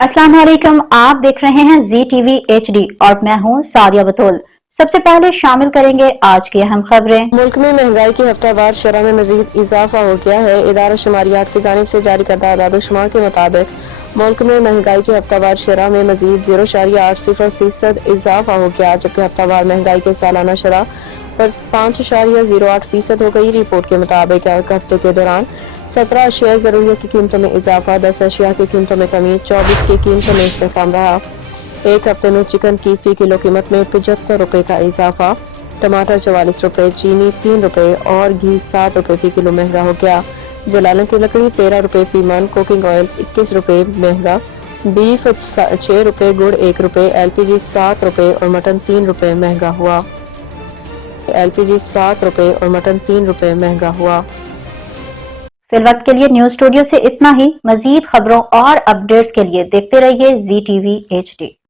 अस्सलाम वालेकुम, आप देख रहे हैं ZTV HD और मैं हूं सादिया बतौल। सबसे पहले शामिल करेंगे आज की अहम खबरें। मुल्क में महंगाई की हफ्तावार शरह में मजीद इजाफा हो गया है। इदारा शुमारियात की जानिब से जारी करदा आदादोशुमार के मुताबिक मुल्क में महंगाई की हफ्तावार शरह में मजीद 0.80% इजाफा हो गया, जबकि हफ्तावार महंगाई के सालाना शरह पर 5.08% हो गई। रिपोर्ट के मुताबिक एक हफ्ते के दौरान 17 अशिया जरूरियत की कीमतों में इजाफा, 10 अशिया की कीमतों में कमी, 24 की कीमतों में इस्तेकाम रहा। एक हफ्ते में चिकन की फी किलो कीमत में 75 रुपए का इजाफा, टमाटर 44 रुपए, चीनी 3 रुपए और घी 7 रुपए फी किलो महंगा हो गया। जलाने की लकड़ी 13 रुपए फी मन, कुकिंग ऑयल 21 रुपए महंगा, बीफ 6 रुपए, गुड़ 1 रुपए, LPG 7 रुपए और मटन 3 रुपए महंगा हुआ। LPG 7 रुपए और मटन 3 रुपए महंगा हुआ। फिलवक्त के लिए न्यूज स्टूडियो से इतना ही। मजीद खबरों और अपडेट्स के लिए देखते रहिए ZTV HD।